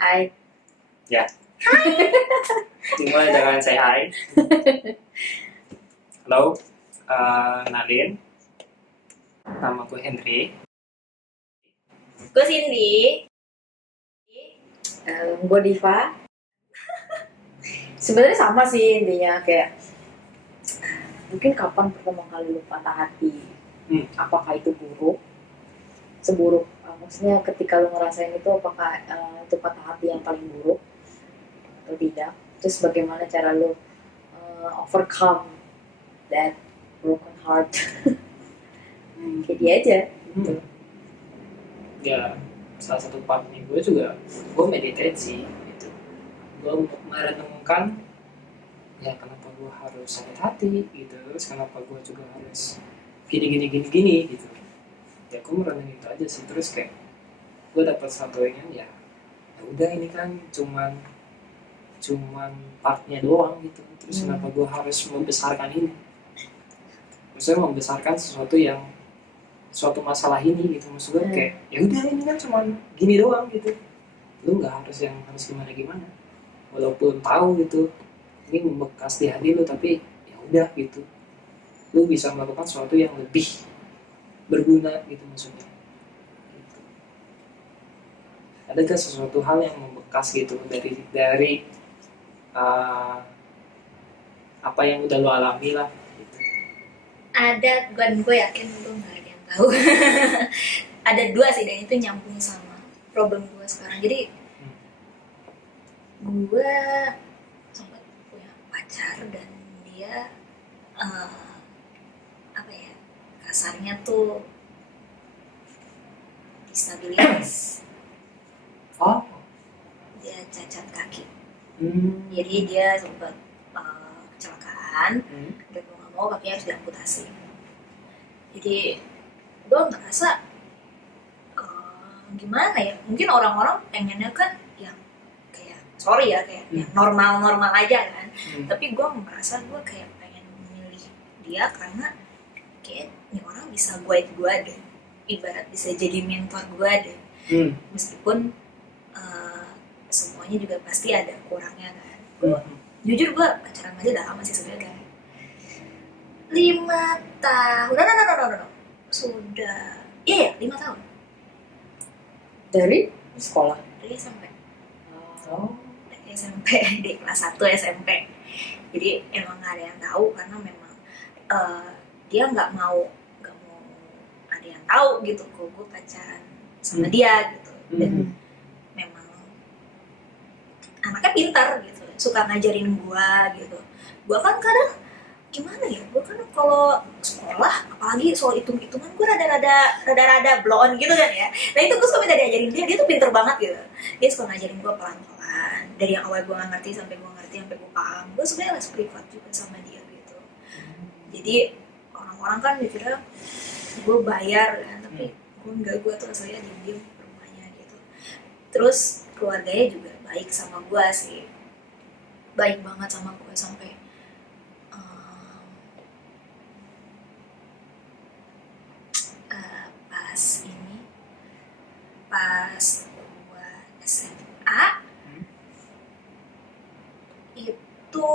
Hai. Ya. Dimulai dengan say hi. Halo, Nadine. Nama gue Henry. Gue Cindy. Gue Diva. Sebenarnya sama sih intinya, kayak mungkin kapan pertama kali lu patah hati? Apakah itu buruk? Seburuk, maksudnya ketika lu ngerasain itu, apakah itu patah hati yang paling buruk atau tidak? Terus bagaimana cara lu overcome that broken heart? Kayak dia aja gitu. Ya, salah satu partnya gue juga, gue meditasi gitu. Gue merenungkan, ya kenapa gue harus sakit hati gitu, terus kenapa gue juga harus gini gitu. Ya gue merenung itu aja sih, terus kayak gue dapat satu ingin, ya udah ini kan cuman partnya doang gitu. Terus kenapa gue harus membesarkan ini? Maksudnya membesarkan suatu masalah ini gitu. Maksud gue kayak ya udah ini kan cuman gini doang gitu. Lu nggak harus gimana. Walaupun tahu gitu ini membekas di hati lu, tapi ya udah gitu. Lu bisa melakukan sesuatu yang lebih berguna gitu maksudnya. Gitu. Adakah sesuatu hal yang membekas gitu dari apa yang udah lo alami lah gitu. Ada, gue yakin lu nggak ada yang tahu. Ada dua sih, dan itu nyambung sama problem gue sekarang. Jadi gue sempat punya pacar dan dia apa ya, kasarnya tuh disabilitas. Oh, Dia cacat kaki. Jadi dia sempat kecelakaan, dan mau nggak mau kakinya harus diamputasi. Jadi gue ngerasa gimana ya, mungkin orang-orang pengennya kan yang kayak sorry ya, kayak yang normal-normal aja kan. Tapi gue merasa gue kayak pengen memilih dia karena kayak ini orang bisa guide gue deh, ibarat bisa jadi mentor gue deh. Meskipun semuanya juga pasti ada kurangnya kan. Jujur gue pacaran aja udah lama sih sebenarnya, 5 tahun. No. Sudah, iya 5 tahun. Dari sekolah? Dari SMP. Dari SMP, di kelas 1 SMP. Jadi emang gak ada yang tahu, karena memang dia gak mau ada yang tahu gitu kok gue pacaran sama dia gitu. Dan memang anaknya pintar gitu, suka ngajarin gue gitu. Gue kan kadang gimana ya, gue kan kalau sekolah apalagi soal hitung-hitungan gue rada blown gitu kan ya. Nah itu gue suka minta diajarin dia tuh pinter banget gitu. Dia suka ngajarin gue pelan-pelan, dari yang awal gue gak ngerti sampai gue ngerti, sampai gue paham. Gue sebenarnya les privat juga sama dia gitu. Jadi orang-orang kan mikirnya gue bayar kan, tapi gue enggak, gue tuh asalnya diem-diem ke rumahnya gitu. Terus keluarganya juga baik sama gue sih, baik banget sama gue. Sampai pas gue SMA itu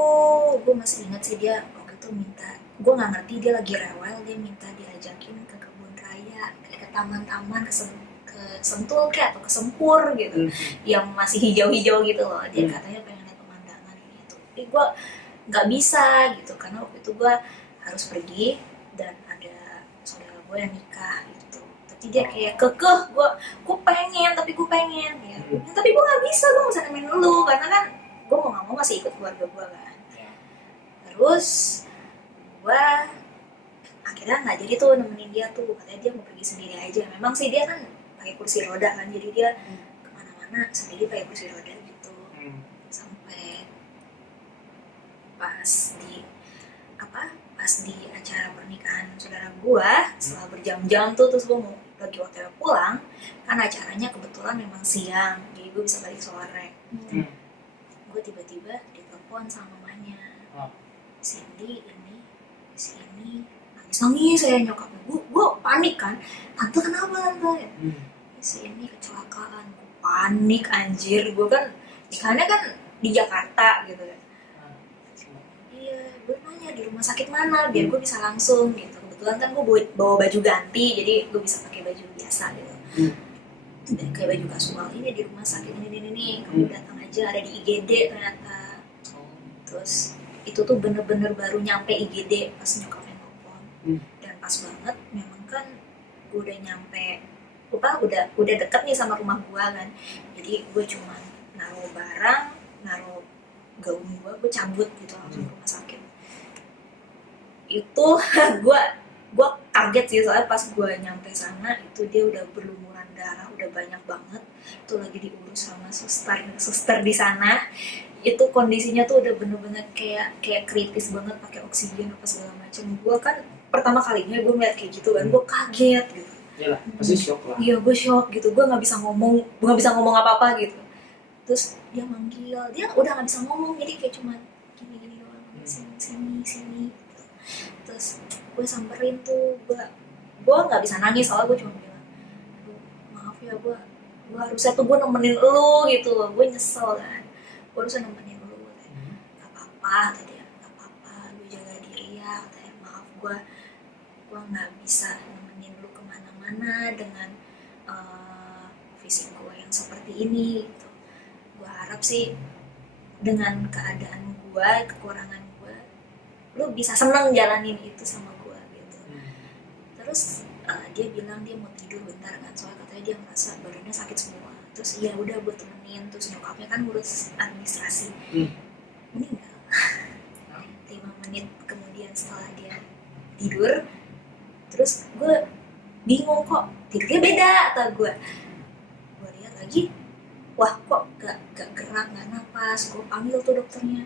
gue masih ingat sih, dia waktu itu minta, gue nggak ngerti dia lagi rewel, dia minta diajakin ke kebun raya, kayak ke taman-taman, ke Sentul kayak atau ke Sempur gitu, yang masih hijau-hijau gitu loh. Dia katanya pengen lihat pemandangan gitu. Tapi gue nggak bisa gitu, karena waktu itu gue harus pergi dan ada saudara gue yang nikah gitu. Tapi dia kayak kekeh, gue pengen ya. Tapi gue nggak bisa, gue nggak bisa nemenin lu, karena kan gue mau nggak mau masih ikut keluarga gue kan. Terus gue akhirnya nggak jadi tuh nemenin dia tuh, katanya dia mau pergi sendiri aja. Memang sih dia kan pakai kursi roda kan, jadi dia kemana-mana sendiri pakai kursi roda gitu. Sampai pas di acara pernikahan saudara gue, setelah berjam-jam tuh, terus gue mau lagi waktu pulang kan, acaranya kebetulan memang siang, jadi gue bisa balik sore. Gue tiba-tiba ditelepon sama mamanya, Cindy ini di sini nangis saya, nyokapnya. Gue panik kan, tante kenapa tante? si ini kecelakaan, gue panik anjir. Gue kan nikahannya kan di Jakarta gitu ya. Iya, gue nanya di rumah sakit mana biar gue bisa langsung gitu. Kebetulan kan gue bawa baju ganti, jadi gue bisa pakai baju biasa gitu. Dan kayak baju kasual, ini di rumah sakit ini, kamu datang aja, ada di IGD ternyata. Terus itu tuh bener-bener baru nyampe IGD pas nyokapnya nelfon. Dan pas banget, memang kan gue udah nyampe, udah deket nih sama rumah gue kan. Jadi gue cuma naruh barang, naruh gaun gue cabut gitu langsung ke rumah sakit. Itu gue kaget sih, soalnya pas gue nyampe sana itu dia udah berlumuran darah, udah banyak banget. Itu lagi diurus sama suster di sana. Itu kondisinya tuh udah bener-bener kayak kritis banget, pakai oksigen apa segala macam. Gue kan pertama kalinya gue ngeliat kayak gitu kan, gue kaget gitu. Iyalah, pasti shock lah. Iya, gue shock gitu, gue nggak bisa ngomong apa-apa gitu. Terus dia manggil, dia udah nggak bisa ngomong, jadi kayak cuma gini doang, sini gitu. Terus gue samperin tuh, gue nggak bisa nangis soalnya gue cuma bilang, aduh maaf ya, gue harusnya tuh gue nemenin lu gitu, gue nyesel kan, gue harusnya nemenin lu. Gak apa-apa tadi ya, gak apa-apa, lu jaga diri ya, katanya. Maaf, gue nggak bisa nemenin lu kemana-mana dengan fisik gue yang seperti ini gitu. Gue harap sih dengan keadaan gue, kekurangan gue, lu bisa seneng jalanin itu sama gue gitu. Terus dia bilang dia mau tidur bentar kan, soalnya katanya dia merasa badannya sakit semua. Terus ya udah gue temenin. Terus nyokapnya kan ngurus administrasi. Meninggal 5 menit kemudian setelah dia tidur. Terus gue bingung, kok tidurnya beda atau gue lihat lagi, wah kok gak gerak, gak napas. Gue panggil tuh dokternya,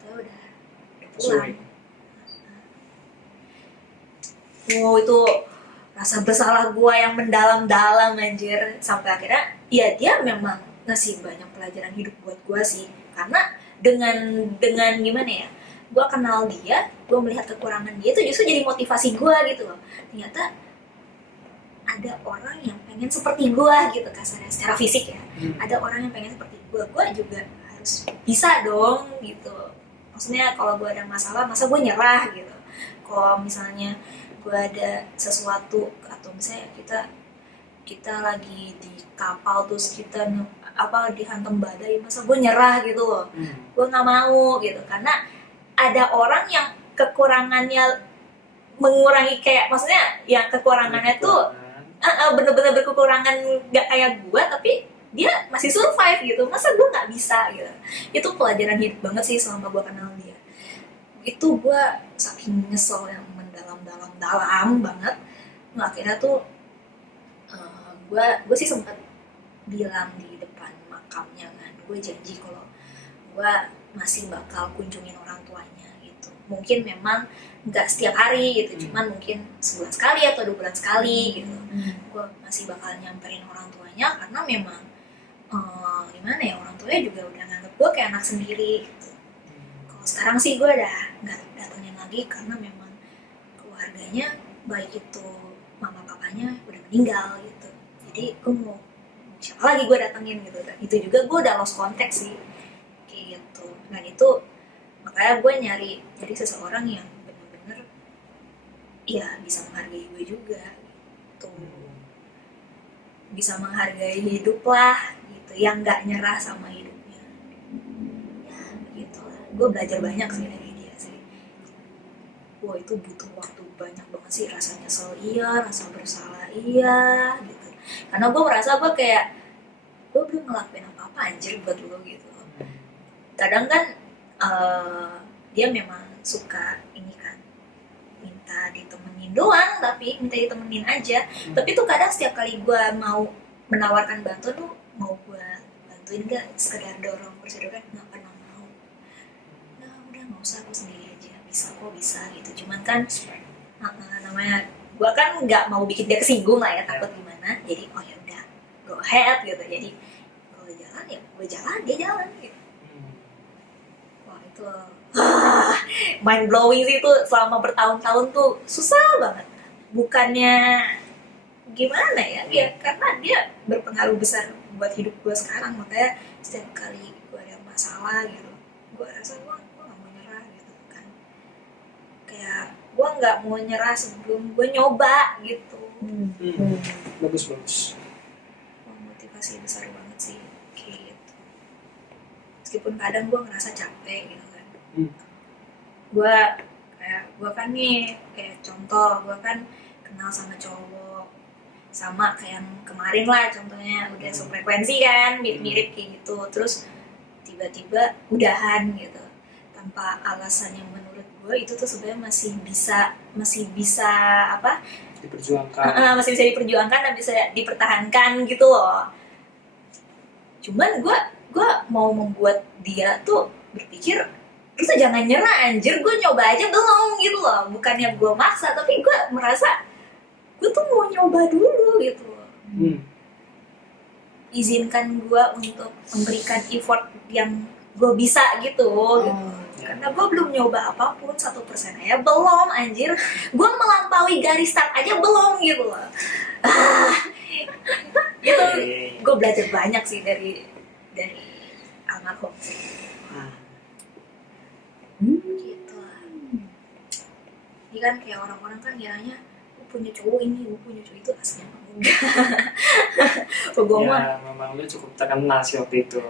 katanya udah pulang. Wow, itu rasa bersalah gue yang mendalam-dalam anjir. Sampai akhirnya ya dia memang ngasih banyak pelajaran hidup buat gue sih. Karena dengan gimana ya, gue kenal dia, gue melihat kekurangan dia, itu justru jadi motivasi gue gitu loh. Ternyata ada orang yang pengen seperti gue gitu kasarnya, secara fisik ya. Ada orang yang pengen seperti gue juga harus bisa dong gitu. Maksudnya kalau gue ada masalah, masa gue nyerah gitu. Kalau misalnya gue ada sesuatu, atau misalnya kita lagi di kapal terus kita dihantam badai, masa gue nyerah gitu loh. Gue nggak mau gitu, karena ada orang yang kekurangannya mengurangi, kayak maksudnya yang kekurangannya tuh bener-bener berkekurangan, nggak kayak gue, tapi dia masih survive gitu. Masa gue nggak bisa gitu. Itu pelajaran hidup banget sih selama gue kenal dia. Itu gue saking nyesel yang mendalam banget. Nah, akhirnya tuh gue sih sempat bilang di depan makamnya kan, gue janji kalau gue masih bakal kunjungin orang tuanya gitu. Mungkin memang nggak setiap hari gitu, cuman mungkin sebulan sekali atau 2 bulan sekali gitu. Gue masih bakal nyamperin orang tuanya, karena memang gimana ya, orang tuanya juga udah nganggep gue kayak anak sendiri gitu. Kalau sekarang sih gue udah nggak datengin lagi, karena memang keluarganya, baik itu mama papanya udah meninggal gitu. Jadi gue mau siapa lagi gue datengin gitu. Dan itu juga gue udah lost contact sih kayak gitu. Dan itu makanya gue nyari jadi seseorang yang benar-benar ya bisa menghargai gue juga gitu, bisa menghargai hidup lah gitu, yang nggak nyerah sama hidupnya ya gitu lah. Gue belajar banyak sih dari dia sih. Wah, itu butuh waktu banyak banget sih, rasa nyesel iya, rasa bersalah iya gitu, karena gue merasa gue kayak gue belum ngelakuin apa-apa anjir buat lo gitu. Kadang kan dia memang suka ini kan, minta ditemenin doang, tapi minta ditemenin aja. Tapi tuh kadang setiap kali gue mau menawarkan bantuan, tuh mau gue bantuin gak, sekedar dorong kursi roda, nggak pernah mau. Nah udah nggak usah, aku sendiri aja, bisa gitu. Cuman kan namanya gue kan nggak mau bikin dia kesinggung lah ya, takut gimana. Jadi oh ya udah, go ahead gitu. Jadi kalau jalan ya gue jalan, dia jalan gitu. Wah itu mind blowing sih. Itu selama bertahun-tahun tuh susah banget. Bukannya gimana ya, ya karena dia berpengaruh besar buat hidup gue sekarang. Makanya setiap kali gue ada masalah gitu, gue rasa gue gak mau nyerah gitu kan, kayak gue nggak mau nyerah sebelum gue nyoba gitu. Bagus. Motivasi besar banget sih kayak gitu. Meskipun kadang gue ngerasa capek gitu kan. Gue kan nih, kayak contoh, gue kan kenal sama cowok, sama kayak yang kemarin lah contohnya, udah sefrekuensi kan, mirip-mirip kayak gitu, terus tiba-tiba udahan gitu tanpa alasan yang menurut gue itu tuh sebenarnya masih bisa apa, diperjuangkan, masih bisa diperjuangkan dan bisa dipertahankan gitu loh. Cuman gue mau membuat dia tuh berpikir, lu tuh jangan nyerah anjir, gue nyoba aja belum gitu loh. Bukannya gue maksa, tapi gue merasa gue tuh mau nyoba dulu gitu loh. Izinkan gue untuk memberikan effort yang gue bisa gitu. Karena gue belum nyoba apapun 1% aja belum anjir. Gue melampaui garis start aja belum gitu loh. Gitu. Gue belajar banyak sih dari almarhum sih. Gitu lah. Ini kan kayak orang-orang kan kiranya gue punya cowok ini, gue punya cowok itu, aslinya enggak. Ya memang lu cukup terkenal sih waktu itu.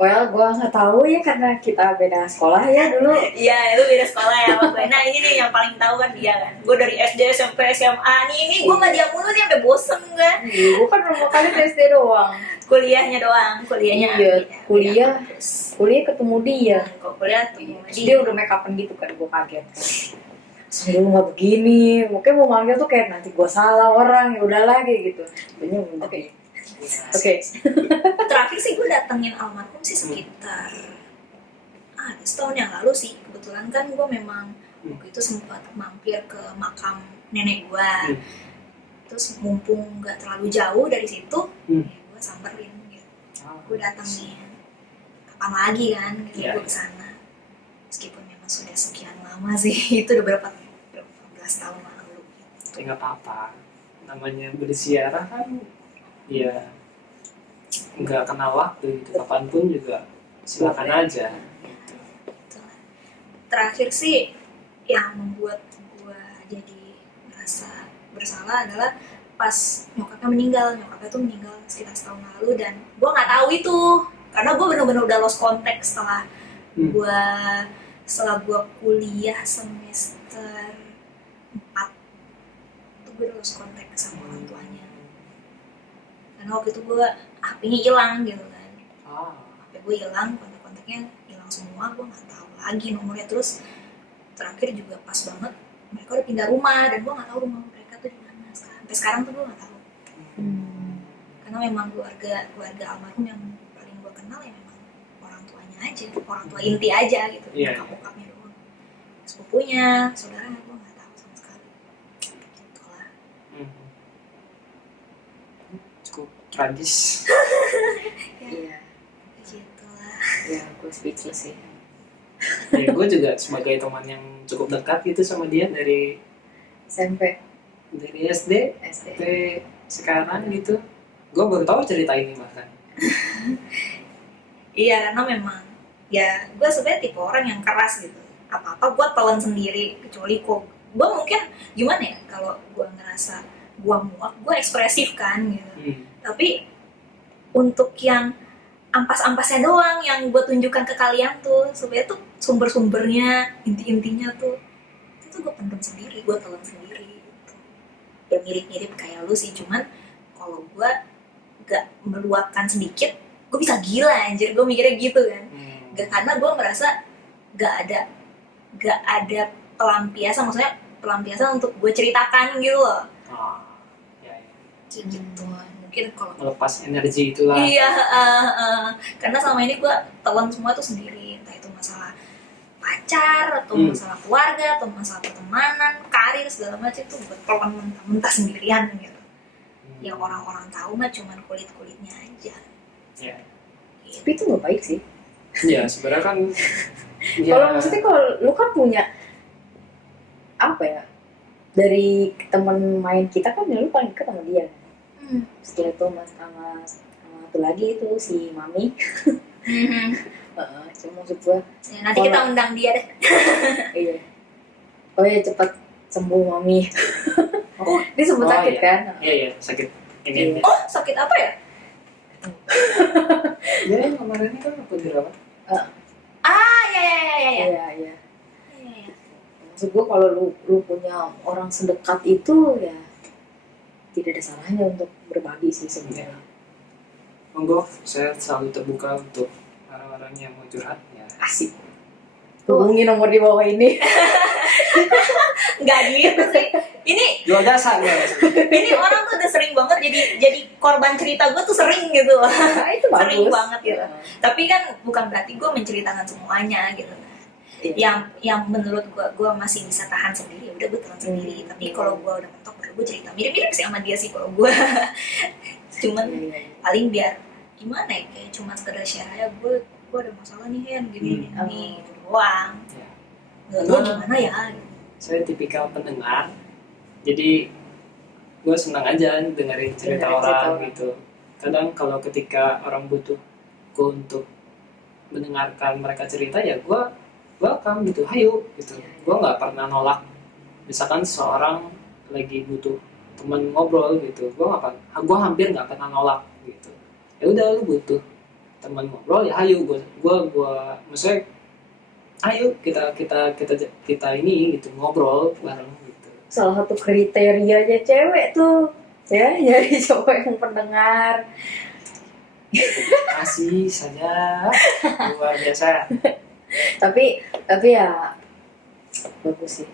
Well, gue nggak tahu ya karena kita beda sekolah ya dulu. Iya, itu beda sekolah ya waktu. Nah ini nih yang paling tahu kan dia kan. Gue dari SD, SMP, SMA. Ini gue sama dia mulu nih sampai bosen kan. Gue kan pertama kali di SD doang. Kuliahnya doang, kuliahnya. Iya, kuliah ketemu dia. Kok kuliah ketemu dia. Dia udah make upan gitu kan, gue kaget kan. Dulu nggak begini, mungkin mau manggil tuh kayak nanti gue salah orang, ya udahlah kayak gitu. Oke. Terakhir sih gue datengin almarhum sih sekitar setahun yang lalu sih. Kebetulan kan gue memang waktu itu sempat mampir ke makam nenek gue. Terus mumpung nggak terlalu jauh dari situ, ya gue samperin gitu. Gue datengin. Kapan lagi kan gitu gue kesana. Meskipun memang sudah sekian lama sih, itu udah berapa belas tahun lalu. Ya nggak apa-apa, namanya berziarah kan ya nggak kenal waktu gitu, kapanpun juga silakan aja. Terakhir sih yang membuat gue jadi merasa bersalah adalah pas nyokapnya tuh meninggal sekitar setahun lalu, dan gue nggak tahu itu karena gue bener-bener udah lost contact setelah gue kuliah semester 4 itu gue udah lost contact sama orang tuanya. Karena waktu itu gue HP-nya hilang gitu kan. HP gue hilang, kontak-kontaknya hilang semua, gue nggak tahu lagi nomornya. Terus terakhir juga pas banget mereka udah pindah rumah dan gue nggak tahu rumah mereka tuh di mana sekarang. Sampai sekarang tuh gue nggak tahu. Karena memang keluarga almarhum yang paling gue kenal ya memang orang tuanya aja, orang tua inti aja gitu, bokap-bokapnya doang. Sepupunya, saudaranya gue nggak tahu sama sekali. Gitulah. Cukup tragis. Iya. Gitulah. Ya, gue speechless sih. Ya gue juga sebagai teman yang cukup dekat gitu sama dia dari SMP, dari SD sampai sekarang gitu. Gue baru tahu cerita ini bahkan. Iya, karena memang ya gue sebenarnya tipe orang yang keras gitu. Apa-apa gue telan sendiri, kecuali kok gue mungkin gimana ya, kalau gue ngerasa gue muak, gue ekspresif kan gitu. Tapi untuk yang ampas-ampasnya doang yang gue tunjukkan ke kalian tuh, sebenarnya tuh sumber-sumbernya, inti-intinya tuh itu gue pendam sendiri, gue telan sendiri gitu. Ya mirip-mirip kayak lu sih, cuman kalau gue gak meluapkan sedikit, gue bisa gila anjir, gue mikirnya gitu kan. Karena gue merasa gak ada pelampiasan, maksudnya pelampiasan untuk gue ceritakan gitu loh. Gitu. Mungkin kalau melepas energi itulah. Iya, karena selama ini gue telan semua tuh sendiri, entah itu masalah pacar atau masalah keluarga atau masalah pertemanan, karir segala macam itu gue telan mentah-mentah sendirian gitu. Yang orang-orang tahu mah cuman kulit-kulitnya aja. Ya. Gitu. Tapi itu gak baik sih. Ya sebenarnya kan. Kalau maksudnya kalau lu kan punya apa ya, dari teman main kita kan dulu paling dekat sama dia. Hmm. Setelah itu sama satu lagi itu si Mami. Cuma maksud gue, Ya, nanti kita undang dia deh. iya. Oh ya cepat sembuh Mami. Dia sempat Oh, sakit iya. kan? Iya sakit Iya. ini. Oh, sakit apa ya? Ya yang kemarin kan aku dirawat. Ah, ya. Iya. Iya. Maksud gue kalau lu punya orang sedekat itu ya tidak ada salahnya untuk berbagi sih sebenarnya. Monggo, saya selalu terbuka untuk orang-orang yang mau curhat. Ya, Asik. Hubungi nomor di bawah ini. Nggak gitu sih. jual jasa ya. Ini orang tuh udah sering banget jadi korban cerita gue tuh sering gitu. Nah, itu bagus. Sering banget gitu. Tapi kan bukan berarti gue menceritakan semuanya gitu. Iya. Yang menurut gue masih bisa tahan sendiri, ya udah gue tahan sendiri. Tapi kalau gue udah mentok baru gue cerita. Mirip-mirip sih sama dia sih kalau gue. Cuman Iya. paling biar gimana ya, kayak cuma sekedar share aja, gue ada masalah nih Hen, gini gitu doang. Ya. Gue gimana ya gitu. Saya tipikal pendengar, jadi gue senang aja dengerin cerita Dengerin cerita orang orang. gitu. Kadang kalau ketika orang butuh gue untuk mendengarkan mereka cerita, ya gue welcome gitu, hayu gitu. Gue nggak pernah nolak. Misalkan seorang lagi butuh teman ngobrol gitu, gue hampir nggak pernah nolak gitu. Ya udah, lu butuh teman ngobrol ya hayu, gue maksudnya ayo kita ini gitu, ngobrol bareng gitu. Salah satu kriterianya cewek tuh ya nyari cowok yang pendengar. Masih saja luar biasa. Tapi ya bagus sih.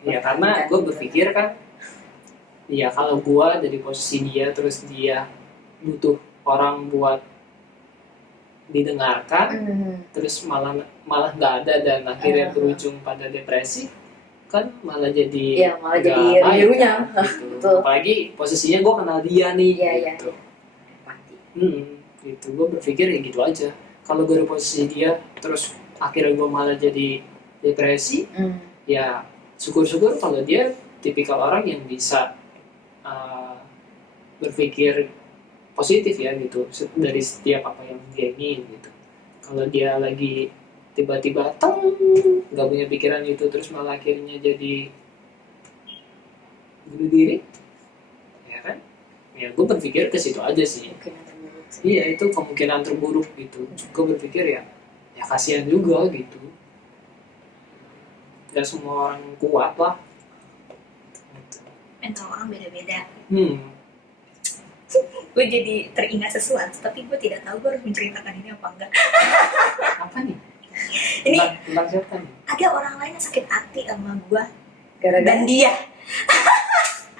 Ya karena gue berpikir kan, ya kalau gue dari posisi dia, terus dia butuh orang buat didengarkan, terus malah nggak ada dan akhirnya berujung pada depresi, kan malah jadi Iya, malah nggak jadi baik, riuhnya. gitu. Betul. Apalagi posisinya gue kenal dia nih, Iya. gitu. Gitu. Gue berpikir ya gitu aja. Kalau gue di posisi dia, terus akhirnya gue malah jadi depresi, ya syukur-syukur kalau dia tipikal orang yang bisa berpikir positif ya gitu dari setiap apa yang dia ingin gitu. Kalau dia lagi tiba-tiba nggak punya pikiran itu, terus malah akhirnya jadi bunuh diri, ya kan? Ya gue berpikir ke situ aja sih. Iya, itu kemungkinan terburuk gitu. Gue berpikir ya kasihan juga gitu. Gak semua orang kuat lah. Mental orang beda-beda. Gue jadi teringat sesuatu, tapi gue tidak tahu gue harus menceritakan ini apa enggak. Apa nih? Ini tentang siapa nih? ada orang lain yang sakit hati sama gue Gara-gara dan dia.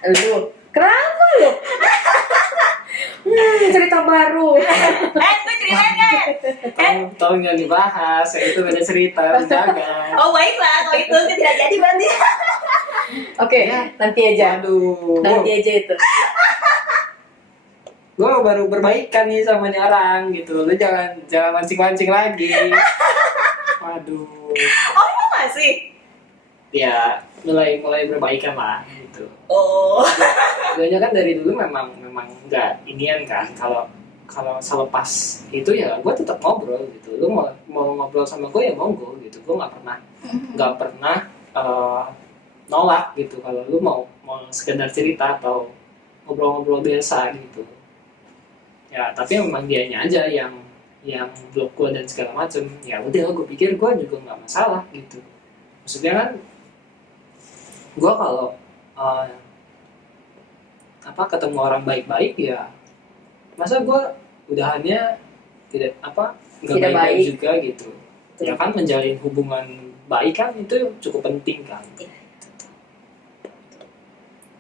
lu. Kenapa lu? Cerita baru. Gue ceritain kan. Tahu nggak dibahas, ya itu beda cerita, jangan. Oh baiklah, kalau itu tidak jadi berarti. Oke, Ya. nanti aja. Waduh, Nanti aja itu. gue baru berbaikan nih sama nih orang gitu. Lu jangan mancing-mancing lagi. Waduh. Oh masih? Ya mulai berbaikan lah gitu. Oh. Sebenarnya kan dari dulu memang nggak inian kan. Kalau selepas itu ya gue tetap ngobrol gitu. Lu mau ngobrol sama gue ya monggo gitu. Gue nggak pernah nolak gitu. Kalau lu mau sekedar cerita atau ngobrol-ngobrol biasa gitu. Ya tapi memang dianya aja yang blok gue dan segala macem. Ya udah, gue pikir gue juga nggak masalah gitu. Maksudnya kan gue kalau ketemu orang baik-baik ya masa gue udahannya nggak Tidak baik baik juga gitu. Ya kan menjalin hubungan baik kan itu cukup penting kan.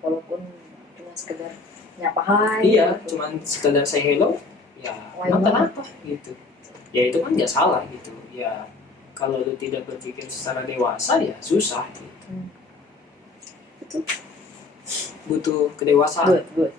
Walaupun cuma sekedar nyapa hai. Iya, cuman sekedar say hello, ya emang kenapa gitu. Ya itu kan nggak salah gitu. Ya kalau lu tidak berpikir secara dewasa ya susah gitu. Betul. Butuh kedewasaan. Good.